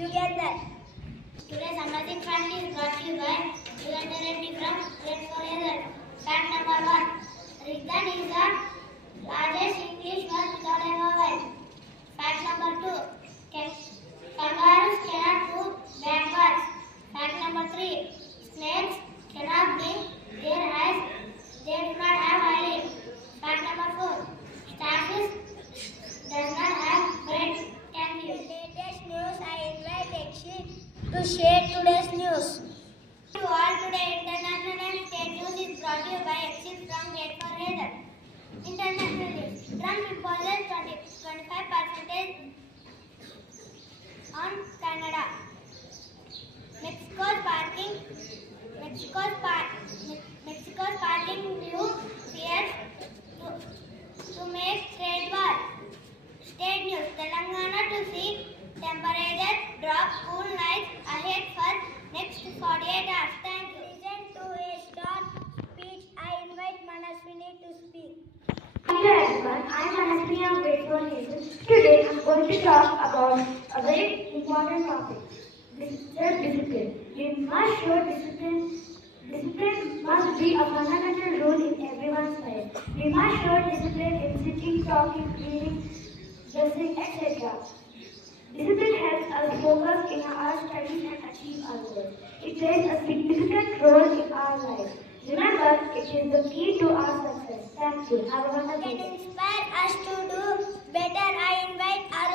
together. Today's amazing fact is brought to you by Grade-lV from Grade-lV. Fact number 1. Reason is the largest English word without a vowel. Fact number 2. Kangaroos cannot move backwards. Fact number 3. Snakes cannot blink their eyes. They do not have eyelids. Fact number 4. Starfish does not have brain. Thank you. Latest news. I invite Exit to share today's news. To all, today international and state news is brought to you by Exit from Grade-lV. International news. Trump imposes 25% on Canada. Mexico's sparking new fears to make trade war. State news. Telangana to see temperature drop, cool nights ahead for next 48 hours. Thank you. Listen to a short speech. I invite Manaswini to speak. Hello everyone, I am Manaswini of Grade-lV Hazel. Today I am going to talk about a very important topic. Self-discipline. We must show discipline. Discipline must be a fundamental rule in everyone's life. We must show discipline in sitting, talking, cleaning, dressing, etc. Discipline helps us focus in our studies and achieve our goals. It plays a significant role in our life. Remember, it is the key to our success. Thank you. Have a wonderful day. Can inspire us to do better. I invite our